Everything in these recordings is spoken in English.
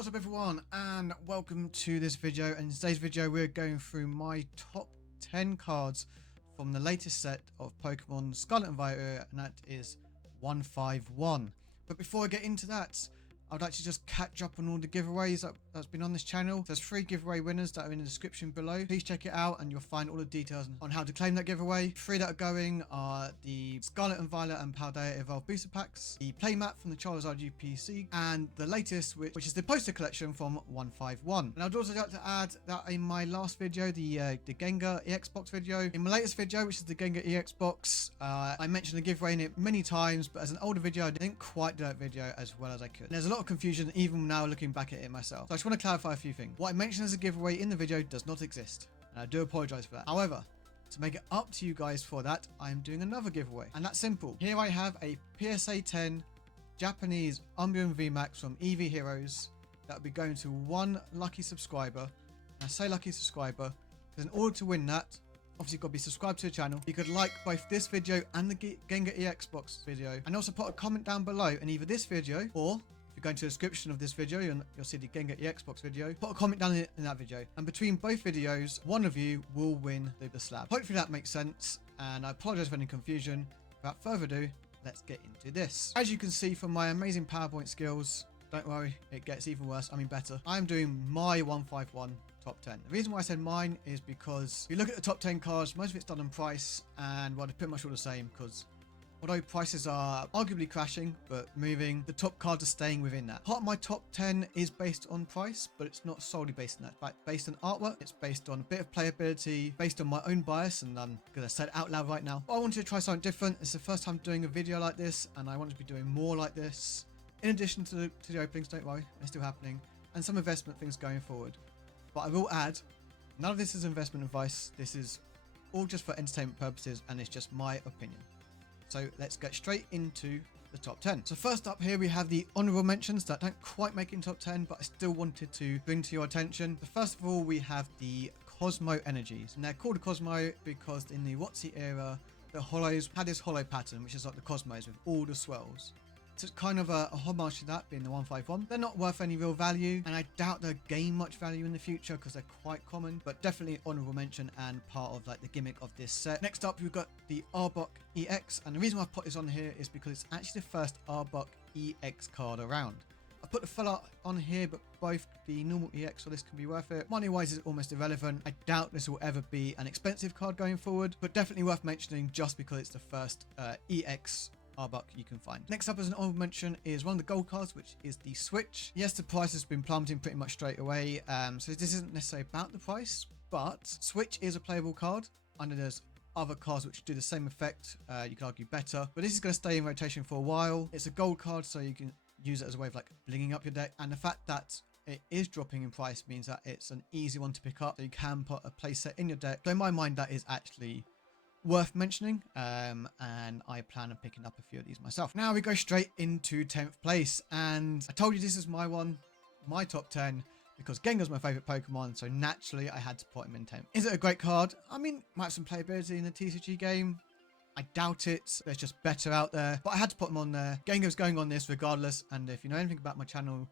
What's up everyone, and welcome to this video. And in today's video we're going through my top 10 cards from the latest set of Pokemon Scarlet and Violet, and that is 151. But before I get into that, I'd like to just catch up on all the giveaways that's been on this channel. There's 3 giveaway winners that are in the description below. Please check it out and you'll find all the details on how to claim that giveaway. 3 that are going are the Scarlet and Violet and Paldea Evolved Booster Packs, the Playmat from the Charizard UPC, and the latest, which is the poster collection from 151. And I'd also like to add that in my last video, the Gengar EX box video, in my latest video, which is the Gengar EX box, I mentioned the giveaway in it many times, but as an older video, I didn't quite do that video as well as I could. And there's a lot of confusion even now looking back at it myself. So I just want to clarify a few things. What I mentioned as a giveaway in the video does not exist, and I do apologize for that. However, to make it up to you guys for that, I'm doing another giveaway, and that's simple. Here I have a PSA 10 Japanese Umbreon Vmax from Eevee Heroes that will be going to 1 lucky subscriber. And I say lucky subscriber because in order to win that, obviously you've got to be subscribed to the channel. You could like both this video and the Gengar EX box video, and also put a comment down below in either this video, or if you go into the description of this video, you'll see the Gengar EX box video. Put a comment down in that video, and between both videos, one of you will win the slab. Hopefully that makes sense, and I apologize for any confusion. Without further ado, let's get into this. As you can see from my amazing PowerPoint skills, don't worry, it gets even worse. I mean better. I'm doing my 151 top 10. The reason why I said mine is because if you look at the top 10 cards, most of it's done on price, and well, they're pretty much all the same, because although prices are arguably crashing but moving, the top cards are staying within that. Part of my top 10 is based on price, but it's not solely based on that. But based on artwork, it's based on a bit of playability, based on my own bias, and I'm going to say it out loud right now. But I wanted to try something different. It's the first time doing a video like this, and I want to be doing more like this. In addition to the openings, don't worry, they're still happening, and some investment things going forward. But I will add, none of this is investment advice. This is all just for entertainment purposes, and it's just my opinion. So let's get straight into the top 10. So first up here, we have the honorable mentions that don't quite make it in top 10, but I still wanted to bring to your attention. So first of all, we have the Cosmo Energies, and they're called Cosmo because in the WotC era, the Hollows had this hollow pattern, which is like the Cosmos with all the swirls. So it's kind of a homage to that, being the 151. They're not worth any real value, and I doubt they'll gain much value in the future because they're quite common, but definitely honorable mention and part of like the gimmick of this set. Next up, we've got the Arbok EX, and the reason why I've put this on here is because it's actually the first Arbok EX card around. I put the full art on here, but both the normal EX or this can be worth it. Money-wise, it's almost irrelevant. I doubt this will ever be an expensive card going forward, but definitely worth mentioning just because it's the first EX Arbok you can find. Next up as an honorable mention is one of the gold cards, which is the Switch. Yes, the price has been plummeting pretty much straight away, so this isn't necessarily about the price, but Switch is a playable card. I know there's other cards which do the same effect, you could argue better, but this is going to stay in rotation for a while. It's a gold card, so you can use it as a way of like blinging up your deck, and the fact that it is dropping in price means that it's an easy one to pick up, so you can put a playset in your deck. So in my mind, that is actually worth mentioning, and I plan on picking up a few of these myself. Now we go straight into 10th place, and I told you this is my top 10 because Gengar's my favorite Pokemon, so naturally I had to put him in 10th. Is it a great card? I mean, might have some playability in the TCG game. I doubt it. There's just better out there, but I had to put him on there. Gengar's going on this regardless, and if you know anything about my channel,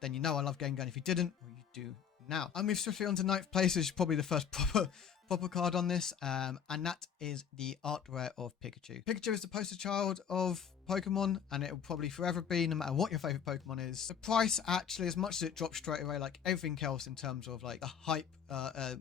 then you know I love Gengar, and if you didn't, well, you do now. I move swiftly on to 9th place, which is probably the first proper card on this, and that is the art rare of Pikachu. Pikachu is the poster child of Pokemon, and it will probably forever be, no matter what your favorite Pokemon is. The price actually, as much as it dropped straight away, like everything else in terms of like the hype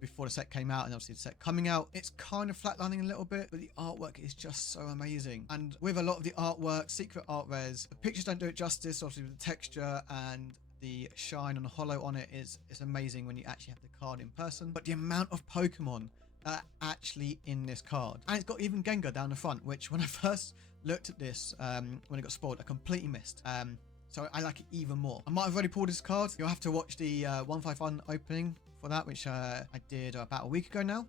before the set came out, and obviously the set coming out, it's kind of flatlining a little bit, but the artwork is just so amazing. And with a lot of the artwork, secret art rares, the pictures don't do it justice. Obviously with the texture and the shine and the hollow on it is amazing when you actually have the card in person. But the amount of Pokemon that are actually in this card, and it's got even Gengar down the front, which when I first looked at this when it got spoiled, I completely missed. So I like it even more. I might have already pulled this card. You'll have to watch the 151 opening for that, which I did about a week ago now.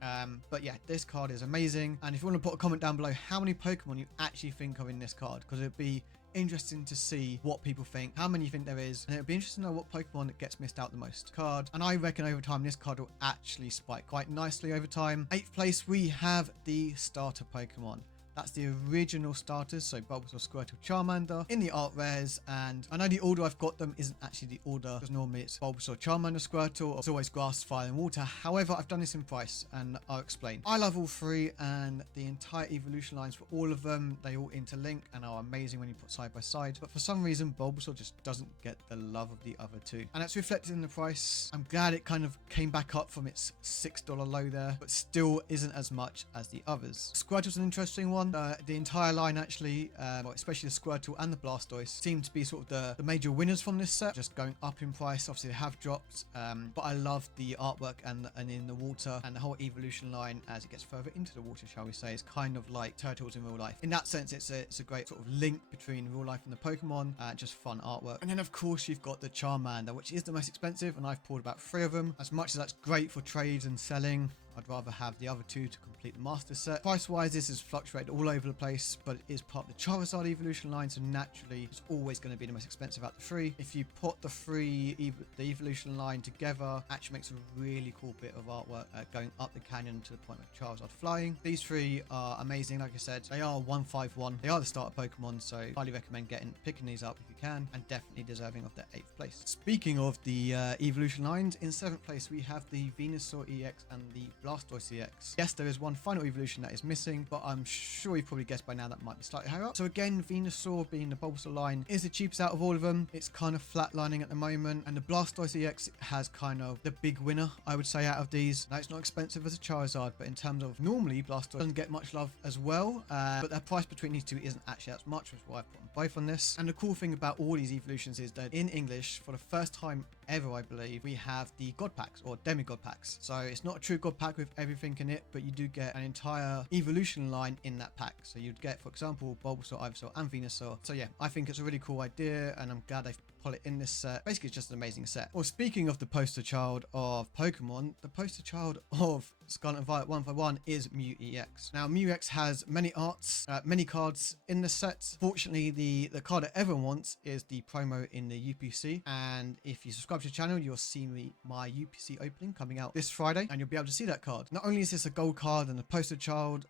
But yeah, this card is amazing, and if you want to put a comment down below how many Pokemon you actually think are in this card, because it'd be interesting to see what people think, how many you think there is, and it'll be interesting to know what Pokemon gets missed out the most. And I reckon over time this card will actually spike quite nicely over time. 8th place, we have the starter Pokemon. That's the original starters, so Bulbasaur, Squirtle, Charmander in the art rares. And I know the order I've got them isn't actually the order, because normally it's Bulbasaur, Charmander, Squirtle, or it's always Grass, Fire and Water. However, I've done this in price and I'll explain. I love all three, and the entire evolution lines for all of them, they all interlink and are amazing when you put side by side. But for some reason, Bulbasaur just doesn't get the love of the other two, and that's reflected in the price. I'm glad it kind of came back up from its $6 low there, but still isn't as much as the others. Squirtle's an interesting one. The entire line actually, well, especially the Squirtle and the Blastoise, seem to be sort of the major winners from this set, just going up in price. Obviously they have dropped, but I love the artwork and in the water, and the whole evolution line as it gets further into the water, shall we say, is kind of like turtles in real life. In that sense, it's a great sort of link between real life and the Pokemon, just fun artwork. And then of course you've got the Charmander, which is the most expensive, and I've pulled about 3 of them. As much as that's great for trades and selling, I'd rather have the other 2 to complete the master set. Price wise, this has fluctuated all over the place, but it is part of the Charizard evolution line, so naturally it's always going to be the most expensive out of the 3. If you put the 3 the evolution line together, actually makes a really cool bit of artwork, going up the canyon to the point of Charizard flying. These 3 are amazing. Like I said, they are 151. They are the starter Pokemon, so highly recommend picking these up if you can, and definitely deserving of their 8th place. Speaking of the evolution lines, in 7th place we have the Venusaur EX and the Blastoise EX. Yes, there is one final evolution that is missing, but I'm sure you've probably guessed by now that might be slightly higher up. So again, Venusaur, being the Bulbasaur line, is the cheapest out of all of them. It's kind of flatlining at the moment, and the Blastoise EX has kind of the big winner, I would say, out of these. Now, it's not expensive as a Charizard, but in terms of normally, Blastoise doesn't get much love as well, but the price between these 2 isn't actually as much, which is why I've put them both on this. And the cool thing about all these evolutions is that in English, for the first time ever, I believe, we have the God Packs or Demigod Packs. So it's not a true God Pack with everything in it, but you do get an entire evolution line in that pack. So you'd get, for example, Bulbasaur, Ivysaur and Venusaur. So yeah, I think it's a really cool idea, and I'm glad they've put it in this set. Basically, it's just an amazing set. Well, speaking of the poster child of Pokemon, the poster child of Scarlet and Violet 151 is Mew EX. Now, Mew EX has many arts, many cards in the set. Fortunately, the card that everyone wants is the promo in the UPC, and if you subscribe to the channel, you'll see my UPC opening coming out this Friday, and you'll be able to see that card. Not only is this a gold card and a poster child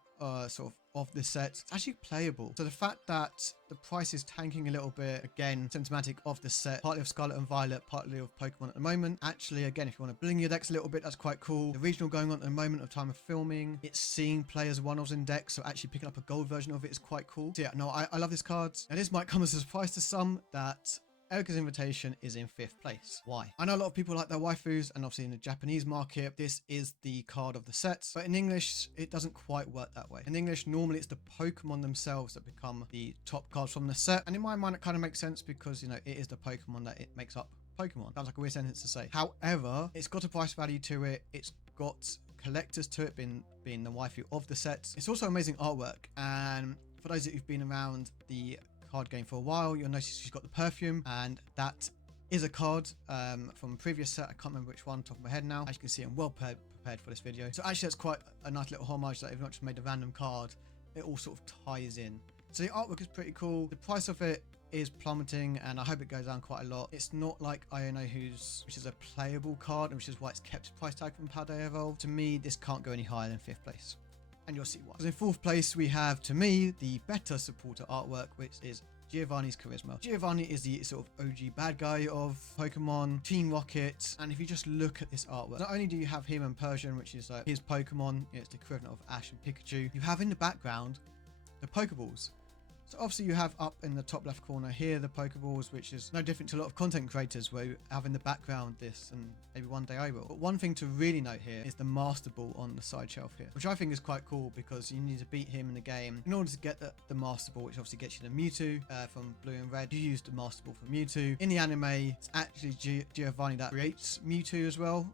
sort of this set, it's actually playable. So the fact that the price is tanking a little bit, again, symptomatic of the set, partly of Scarlet and Violet, partly of Pokemon at the moment. Actually, again, if you want to bling your decks a little bit, that's quite cool. The regional going on at the moment of time of filming, it's seeing players one-offs in decks, so actually picking up a gold version of it is quite cool. So yeah, no, I love this card. And this might come as a surprise to some that Erica's Invitation is in 5th place. Why? I know a lot of people like their waifus, and obviously in the Japanese market, this is the card of the sets, but in English, it doesn't quite work that way. In English, normally it's the Pokemon themselves that become the top cards from the set, and in my mind, it kind of makes sense because, you know, it is the Pokemon that it makes up Pokemon. Sounds like a weird sentence to say. However, it's got a price value to it. It's got collectors to it, being the waifu of the sets. It's also amazing artwork, and for those of you who've been around the card game for a while, you'll notice she's got the perfume, and that is a card from a previous set. I can't remember which one, top of my head now. As you can see, I'm well prepared for this video. So actually, that's quite a nice little homage that they've not just made a random card. It all sort of ties in. So the artwork is pretty cool. The price of it is plummeting, and I hope it goes down quite a lot. It's not like Iono, which is a playable card, and which is why it's kept its price tag from Paldea Evolve. To me, this can't go any higher than 5th place. And you'll see why. So in 4th place, we have, to me, the better supporter artwork, which is Giovanni's Charisma. Giovanni is the sort of OG bad guy of Pokemon, Team Rocket, and if you just look at this artwork, not only do you have him and Persian, which is his Pokemon, it's the equivalent of Ash and Pikachu, you have in the background the Pokeballs. So obviously you have up in the top left corner here the Pokeballs, which is no different to a lot of content creators where you have in the background this, and maybe one day I will. But one thing to really note here is the Master Ball on the side shelf here, which I think is quite cool because you need to beat him in the game in order to get the Master Ball, which obviously gets you the Mewtwo from Blue and Red. You use the Master Ball for Mewtwo. In the anime, it's actually Giovanni that creates Mewtwo as well.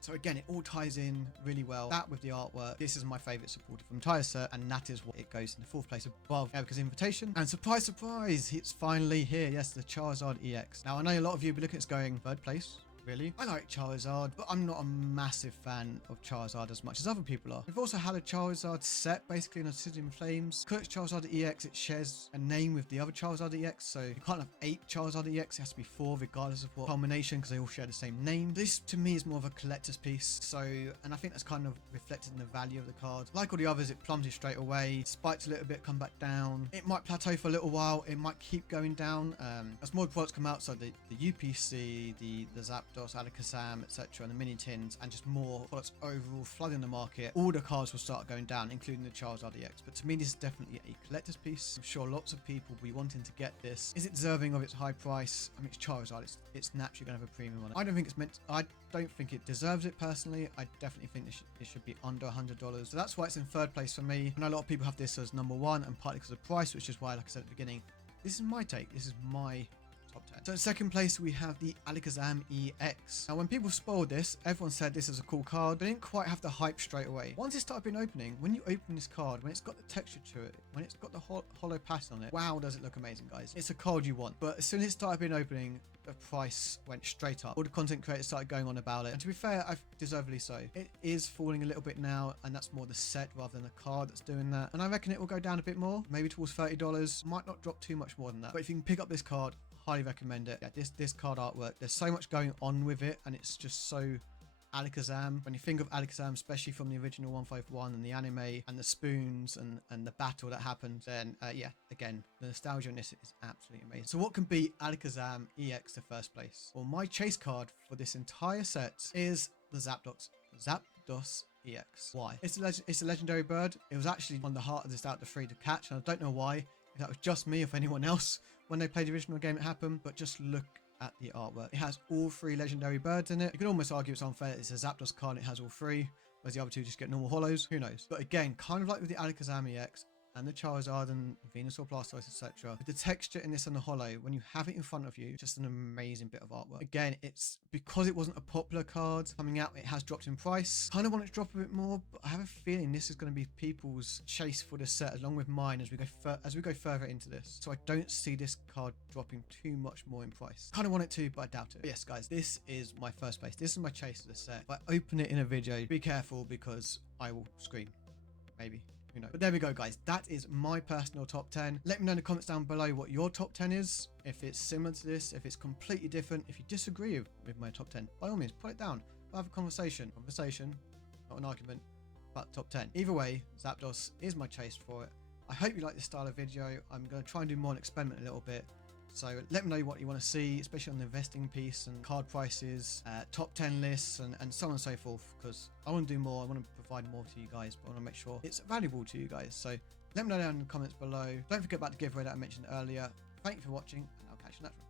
So again, it all ties in really well. That with the artwork, this is my favorite supporter from entire set, and that is what it goes in the 4th place above Erica's Invitation. And surprise, surprise, it's finally here. Yes, the Charizard EX. Now, I know a lot of you will be looking at this going, 3rd place? really. I like Charizard, but I'm not a massive fan of Charizard as much as other people are. We've also had a Charizard set, basically in Obsidian Flames. Because it's Charizard EX, it shares a name with the other Charizard EX, so you can't have 8 Charizard EX, it has to be 4 regardless of what combination, because they all share the same name. This, to me, is more of a collector's piece, so, and I think that's kind of reflected in the value of the card. Like all the others, it plummeted straight away, spiked a little bit, come back down. It might plateau for a little while, it might keep going down. As more products come out, so the UPC, the Zapdos, Alakazam, etc., and the mini tins, and just more products overall flooding the market, all the cards will start going down, including the Charizard EX. But to me, this is definitely a collector's piece. I'm sure lots of people will be wanting to get this. Is it deserving of its high price? I mean, it's Charizard, it's naturally going to have a premium on it. I don't think it's meant to, I don't think it deserves it personally. I definitely think it should be under $100. So that's why it's in third place for me. I know a lot of people have this as number 1, and partly because of the price, which is why, like I said at the beginning, this is my take. This is my top 10. So in second place, we have the Alakazam EX. Now, when people spoiled this, everyone said this is a cool card, but didn't quite have the hype straight away. Once it started being opening, when you open this card, when it's got the texture to it, when it's got the hollow pattern on it, wow, does it look amazing, guys. It's a card you want. But as soon as it started being opening, the price went straight up. All the content creators started going on about it. And to be fair, I've deservedly so. It is falling a little bit now, and that's more the set rather than the card that's doing that. And I reckon it will go down a bit more, maybe towards $30. Might not drop too much more than that. But if you can pick up this card, highly recommend it. Yeah, this card artwork, there's so much going on with it, and it's just so Alakazam. When you think of Alakazam, especially from the original 151 and the anime and the spoons and the battle that happened, then yeah, again, the nostalgia in this is absolutely amazing. So what can beat Alakazam EX to first place? Well, my chase card for this entire set is the Zapdos EX. Why? It's a legendary bird. It was actually one of the hardest out of the 3 to catch, and I don't know why, if that was just me or if anyone else when they played the original game it happened, but just look at the artwork. It has all 3 legendary birds in it. You can almost argue it's unfair. It's a Zapdos card, it has all 3, whereas the other 2 just get normal hollows. Who knows? But again, kind of like with the Alakazam EX and the Charizard and Venusaur, Blastoise, etc. With the texture in this and the hollow, when you have it in front of you, just an amazing bit of artwork. Again, it's because it wasn't a popular card coming out, it has dropped in price. Kind of want it to drop a bit more, but I have a feeling this is going to be people's chase for the set along with mine as we go further into this. So I don't see this card dropping too much more in price. Kind of want it to, but I doubt it. But yes, guys, this is my first place. This is my chase for the set. If I open it in a video, be careful because I will scream. Maybe. Who knows? But there we go, guys. That is my personal top 10. Let me know in the comments down below what your top 10 is. If it's similar to this, if it's completely different, if you disagree with my top 10, by all means, put it down. We'll have a conversation. Not an argument, but top 10. Either way, Zapdos is my chase for it. I hope you like this style of video. I'm going to try and do more and experiment a little bit. So let me know what you want to see, especially on the investing piece and card prices, top 10 lists, and so on and so forth, because I want to do more. I want to provide more to you guys, but I want to make sure it's valuable to you guys. So let me know down in the comments below. Don't forget about the giveaway that I mentioned earlier. Thank you for watching, and I'll catch you next one.